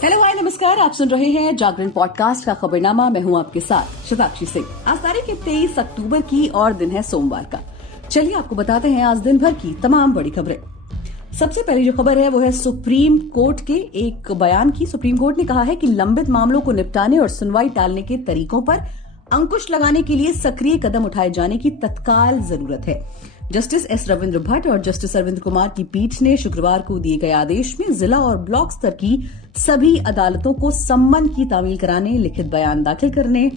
Hello hi नमस्कार, आप सुन रहे हैं जागरण पॉडकास्ट का खबरनामा। मैं हूं आपके साथ शताक्षी सिंह। आज तारीख है 23 अक्टूबर की और दिन है सोमवार का। चलिए आपको बताते हैं आज दिन भर की तमाम बड़ी खबरें। सबसे पहली जो खबर है वो है सुप्रीम कोर्ट के एक बयान की। सुप्रीम कोर्ट ने कहा है कि लंबित मामलों को निपटाने और सुनवाई टालने के तरीकों पर अंकुश लगाने के लिए सक्रिय कदम उठाए जाने की तत्काल जरूरत है। जस्टिस एस रविंद्र भट्ट और जस्टिस अरविंद कुमार की पीठ ने शुक्रवार को दिए गए आदेश में जिला और ब्लॉक स्तर की सभी अदालतों को सम्मन की तामील कराने, लिखित बयान दाखिल करने,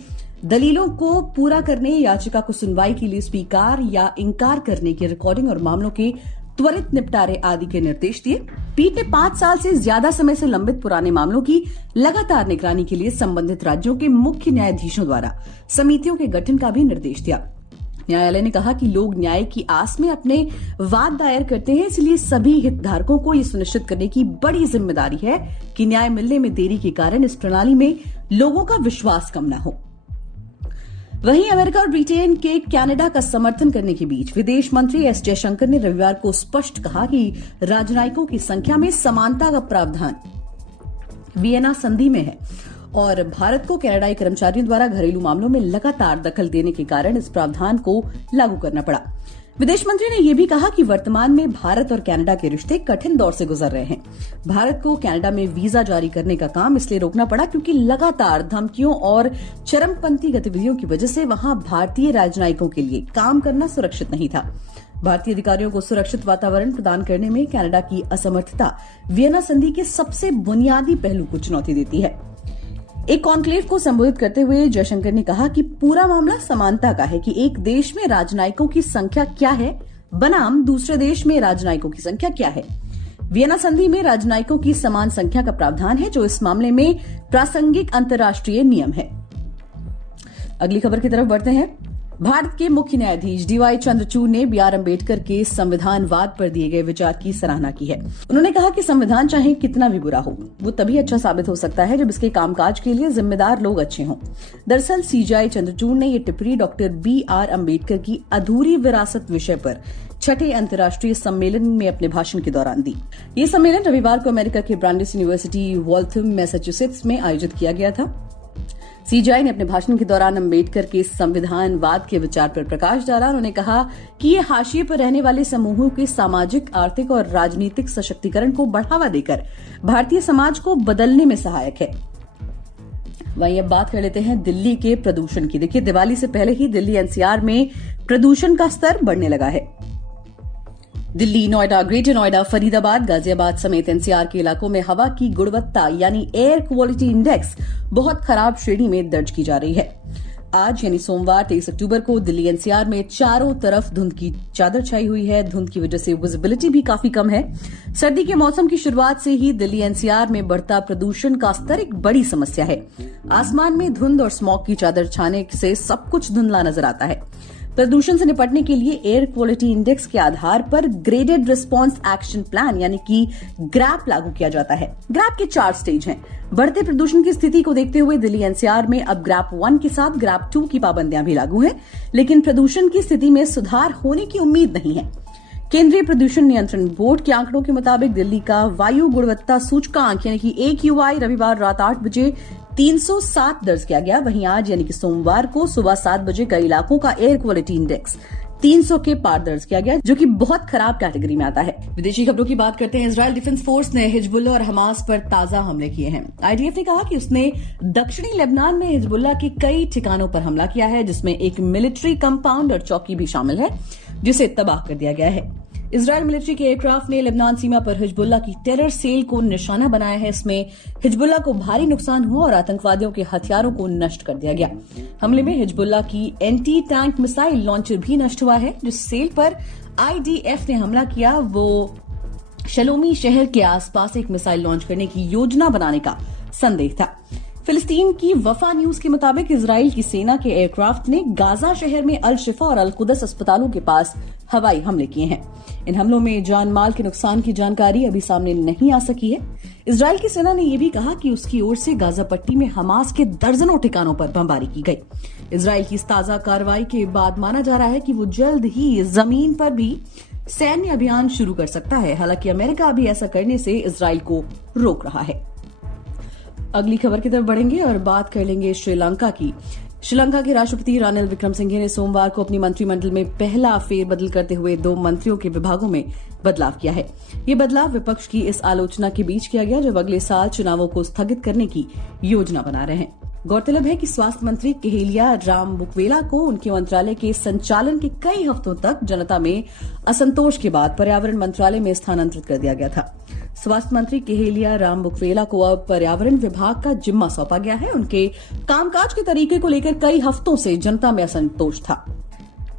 दलीलों को पूरा करने, याचिका को सुनवाई के लिए स्वीकार या इंकार करने की रिकॉर्डिंग और मामलों के त्वरित निपटारे आदि के निर्देश दिए। पीठ ने 5 साल से ज्यादा समय से लंबित पुराने मामलों की लगातार निगरानी के लिए संबंधित राज्यों के मुख्य न्यायाधीशों द्वारा समितियों के गठन का भी निर्देश दिया। न्यायालय ने कहा कि लोग न्याय की आस में अपने वाद दायर करते हैं, इसलिए सभी हितधारकों को यह सुनिश्चित करने की बड़ी जिम्मेदारी है कि न्याय मिलने में देरी के कारण इस प्रणाली में लोगों का विश्वास कम न हो। वहीं अमेरिका और ब्रिटेन के कनाडा का समर्थन करने के बीच विदेश मंत्री एस जयशंकर ने रविवार को स्पष्ट कहा कि राजनयिकों की संख्या में समानता का प्रावधान वियना संधि में है और भारत को कनाडाई कर्मचारियों द्वारा घरेलू मामलों में लगातार दखल देने के कारण इस प्रावधान को लागू करना पड़ा। विदेश मंत्री ने यह भी कहा कि वर्तमान में भारत और कनाडा के रिश्ते कठिन दौर से गुजर रहे हैं। भारत को कनाडा में वीजा जारी करने का काम इसलिए रोकना पड़ा क्योंकि लगातार धमकियों और चरमपंथी गतिविधियों की वजह से वहां भारतीय राजनयिकों के लिए काम करना सुरक्षित नहीं था। भारतीय अधिकारियों को सुरक्षित वातावरण प्रदान करने में कनाडा की असमर्थता वियना संधि के सबसे बुनियादी पहलू को चुनौती देती है। एक कॉन्क्लेव को संबोधित करते हुए जयशंकर ने कहा कि पूरा मामला समानता का है कि एक देश में राजनयिकों की संख्या क्या है बनाम दूसरे देश में राजनयिकों की संख्या क्या है। वियना संधि में राजनयिकों की समान संख्या का प्रावधान है जो इस मामले में प्रासंगिक अंतर्राष्ट्रीय नियम है। अगली खबर की तरफ बढ़ते हैं। भारत के मुख्य न्यायाधीश डीवाई चंद्रचूड़ ने बीआर अम्बेडकर के संविधानवाद पर दिए गए विचार की सराहना की है। उन्होंने कहा कि संविधान चाहे कितना भी बुरा हो, वो तभी अच्छा साबित हो सकता है जब इसके कामकाज के लिए जिम्मेदार लोग अच्छे हों। दरअसल सीजेआई चंद्रचूड़ ने ये टिप्पणी डॉक्टर बीआर अम्बेडकर की अधूरी विरासत विषय पर छठे अंतर्राष्ट्रीय सम्मेलन में अपने भाषण के दौरान दी। ये सम्मेलन रविवार को अमेरिका के ब्रांडिस यूनिवर्सिटी वॉल्थम मैसाचुसेट्स में आयोजित किया गया था। सीजेआई ने अपने भाषण के दौरान अम्बेडकर के संविधानवाद के विचार पर प्रकाश डाला। उन्होंने कहा कि ये हाशिए पर रहने वाले समूहों के सामाजिक, आर्थिक और राजनीतिक सशक्तिकरण को बढ़ावा देकर भारतीय समाज को बदलने में सहायक है। वहीं अब बात कर लेते हैं दिल्ली के प्रदूषण की। देखिए, दिवाली से पहले ही दिल्ली एनसीआर में प्रदूषण का स्तर बढ़ने लगा है। दिल्ली, नोएडा, ग्रेटर नोएडा, फरीदाबाद, गाजियाबाद समेत एनसीआर के इलाकों में हवा की गुणवत्ता यानी एयर क्वालिटी इंडेक्स बहुत खराब श्रेणी में दर्ज की जा रही है। आज यानी सोमवार 23 अक्टूबर को दिल्ली एनसीआर में चारों तरफ धुंध की चादर छाई हुई है। धुंध की वजह से विजिबिलिटी भी काफी कम है। सर्दी के मौसम की शुरुआत से ही दिल्ली एनसीआर में बढ़ता प्रदूषण का स्तर एक बड़ी समस्या है। आसमान में धुंध और स्मॉग की चादर छाने से सब कुछ धुंधला नजर आता है। प्रदूषण से निपटने के लिए एयर क्वालिटी इंडेक्स के आधार पर ग्रेडेड रिस्पांस एक्शन प्लान यानी कि ग्रैप लागू किया जाता है। ग्रैप के 4 स्टेज हैं। बढ़ते प्रदूषण की स्थिति को देखते हुए दिल्ली एनसीआर में अब ग्रैप 1 के साथ ग्रैप 2 की पाबंदियां भी लागू हैं, लेकिन प्रदूषण की स्थिति में सुधार होने की उम्मीद नहीं है। केंद्रीय प्रदूषण नियंत्रण बोर्ड के आंकड़ों के मुताबिक दिल्ली का वायु गुणवत्ता सूचकांक यानी कि AQI रविवार रात 8 बजे 307 दर्ज किया गया। वहीं आज यानी कि सोमवार को सुबह 7 बजे कई इलाकों का एयर क्वालिटी इंडेक्स 300 के पार दर्ज किया गया, जो कि बहुत खराब कैटेगरी में आता है। विदेशी खबरों की बात करते हैं। इजरायल डिफेंस फोर्स ने हिजबुल्ला और हमास पर ताजा हमले किए हैं। आईडीएफ ने कहा कि उसने दक्षिणी लेबनान में हिजबुल्ला के कई ठिकानों पर हमला किया है, जिसमें एक मिलिट्री कंपाउंड और चौकी भी शामिल है, जिसे तबाह कर दिया गया है। इजरायल मिलिट्री के एयरक्राफ्ट ने लेबनान सीमा पर हिजबुल्ला की टेरर सेल को निशाना बनाया है। इसमें हिजबुल्ला को भारी नुकसान हुआ और आतंकवादियों के हथियारों को नष्ट कर दिया गया। हमले में हिजबुल्ला की एंटी टैंक मिसाइल लॉन्चर भी नष्ट हुआ है। जिस सेल पर आईडीएफ ने हमला किया वो शलोमी शहर के आसपास एक मिसाइल लॉन्च करने की योजना बनाने का संदेह था। फिलिस्तीन की वफा न्यूज के मुताबिक इजराइल की सेना के एयरक्राफ्ट ने गाजा शहर में अल शिफा और अल कुदस अस्पतालों के पास हवाई हमले किए हैं। इन हमलों में जान माल के नुकसान की जानकारी अभी सामने नहीं आ सकी है। इजराइल की सेना ने यह भी कहा कि उसकी ओर से गाजा पट्टी में हमास के दर्जनों ठिकानों पर बमबारी की गई। इजराइल की इस ताजा कार्रवाई के बाद माना जा रहा है कि वो जल्द ही जमीन पर भी सैन्य अभियान शुरू कर सकता है। हालांकि अमेरिका अभी ऐसा करने से इजराइल को रोक रहा है। अगली खबर की तरफ बढ़ेंगे और बात कर लेंगे श्रीलंका की। श्रीलंका के राष्ट्रपति रानिल विक्रमसिंघे ने सोमवार को अपनी मंत्रिमंडल में पहला फेरबदल करते हुए 2 मंत्रियों के विभागों में बदलाव किया है। ये बदलाव विपक्ष की इस आलोचना के बीच किया गया जब अगले साल चुनावों को स्थगित करने की योजना बना रहे हैं। गौरतलब है कि स्वास्थ्य मंत्री केहेलिया रामबुकवेला को उनके मंत्रालय के संचालन के कई हफ्तों तक जनता में असंतोष के बाद पर्यावरण मंत्रालय में स्थानांतरित कर दिया गया था। स्वास्थ्य मंत्री केहेलिया रामबुकवेला को अब पर्यावरण विभाग का जिम्मा सौंपा गया है। उनके कामकाज के तरीके को लेकर कई हफ्तों से जनता में असंतोष था।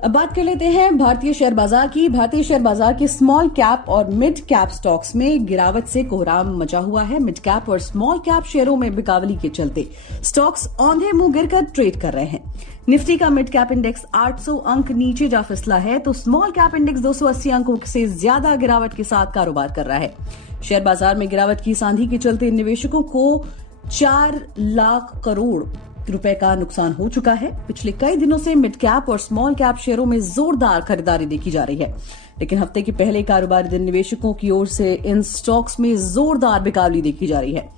अब बात कर लेते हैं भारतीय शेयर बाजार की। भारतीय शेयर बाजार के स्मॉल कैप और मिड कैप स्टॉक्स में गिरावट से कोहराम मचा हुआ है। मिड कैप और स्मॉल कैप शेयरों में बिकावली के चलते स्टॉक्स औंधे मुंह गिरकर ट्रेड कर रहे हैं। निफ्टी का मिड कैप इंडेक्स 800 अंक नीचे जा फिसला है तो स्मॉल कैप इंडेक्स 280 अंकों से ज्यादा गिरावट के साथ कारोबार कर रहा है। शेयर बाजार में गिरावट की सांधी के चलते निवेशकों को 4 लाख करोड़ रुपए का नुकसान हो चुका है। पिछले कई दिनों से मिड कैप और स्मॉल कैप शेयरों में जोरदार खरीदारी देखी जा रही है, लेकिन हफ्ते के पहले कारोबारी दिन निवेशकों की ओर से इन स्टॉक्स में जोरदार बिकावली देखी जा रही है।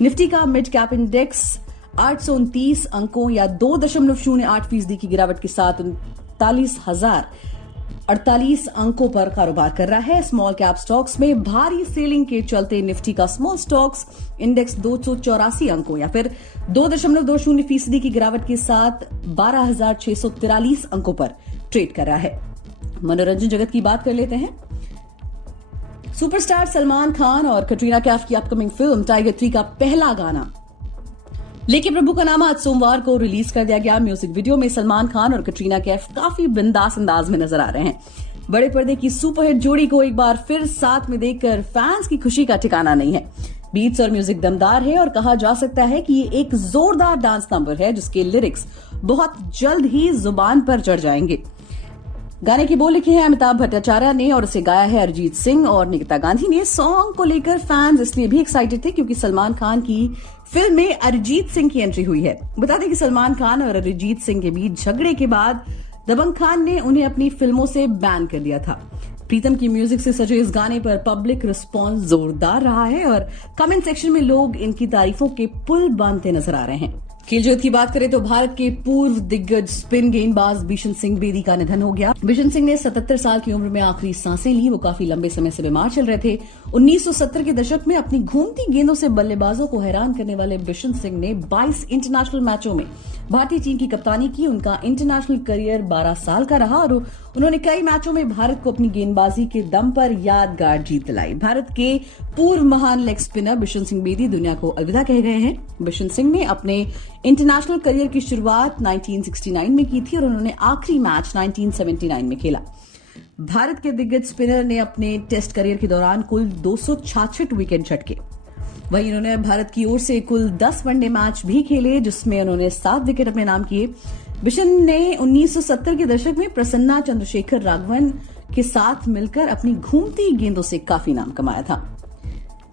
निफ्टी का मिड कैप इंडेक्स 829 अंकों या 2.08% की गिरावट के साथ 39,048 अंकों पर कारोबार कर रहा है। स्मॉल कैप स्टॉक्स में भारी सेलिंग के चलते निफ्टी का स्मॉल स्टॉक्स इंडेक्स 284 अंकों या फिर 2.20% की गिरावट के साथ 12,643 अंकों पर ट्रेड कर रहा है। मनोरंजन जगत की बात कर लेते हैं। सुपरस्टार सलमान खान और कटरीना कैफ की अपकमिंग फिल्म टाइगर 3 का पहला गाना लेके प्रभु का नाम आज सोमवार को रिलीज कर दिया गया। म्यूजिक वीडियो में सलमान खान और कटरीना कैफ काफी बिंदास अंदाज में नजर आ रहे हैं। बड़े पर्दे की सुपरहिट जोड़ी को एक बार फिर साथ में देखकर फैंस की खुशी का ठिकाना नहीं है। बीट्स और म्यूजिक दमदार है और कहा जा सकता है कि ये एक जोरदार डांस नंबर है जिसके लिरिक्स बहुत जल्द ही जुबान पर चढ़ जाएंगे। गाने की बोल लिखी है अमिताभ भट्टाचार्य ने और उसे गाया है अरिजीत सिंह और निकिता गांधी ने। सॉन्ग को लेकर फैंस इसलिए भी एक्साइटेड थे क्योंकि सलमान खान की फिल्म में अरिजीत सिंह की एंट्री हुई है। बता दें कि सलमान खान और अरिजीत सिंह के बीच झगड़े के बाद दबंग खान ने उन्हें अपनी फिल्मों से बैन कर दिया था। प्रीतम की म्यूजिक से सजे इस गाने पर पब्लिक रिस्पॉन्स जोरदार रहा है और कमेंट सेक्शन में लोग इनकी तारीफों के पुल बांधते नजर आ रहे हैं। खेलजोत की बात करें तो भारत के पूर्व दिग्गज स्पिन गेंदबाज बिशन सिंह बेदी का निधन हो गया। बिशन सिंह ने 77 साल की उम्र में आखिरी सांसें ली। वो काफी लंबे समय से बीमार चल रहे थे। 1970 के दशक में अपनी घूमती गेंदों से बल्लेबाजों को हैरान करने वाले बिशन सिंह ने 22 इंटरनेशनल मैचों में भारतीय टीम की कप्तानी की। उनका इंटरनेशनल करियर 12 साल का रहा और उन्होंने कई मैचों में भारत को अपनी गेंदबाजी के दम पर यादगार जीत दिलाई। भारत के पूर्व महान लेग स्पिनर बिशन सिंह बेदी दुनिया को अलविदा कह गए हैं। बिशन सिंह ने अपने इंटरनेशनल करियर की शुरुआत 1969 में की थी और उन्होंने आखिरी मैच 1979 में खेला। भारत के दिग्गज स्पिनर ने अपने टेस्ट करियर के दौरान कुल 266 विकेट झटके। वहीं उन्होंने भारत की ओर से कुल 10 वनडे मैच भी खेले जिसमें उन्होंने 7 विकेट अपने नाम किए। बिशन ने 1970 के दशक में प्रसन्ना चंद्रशेखर राघवन के साथ मिलकर अपनी घूमती गेंदों से काफी नाम कमाया था।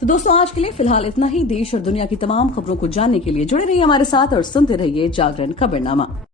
तो दोस्तों आज के लिए फिलहाल इतना ही। देश और दुनिया की तमाम खबरों को जानने के लिए जुड़े रहिए हमारे साथ और सुनते रहिए जागरण खबरनामा।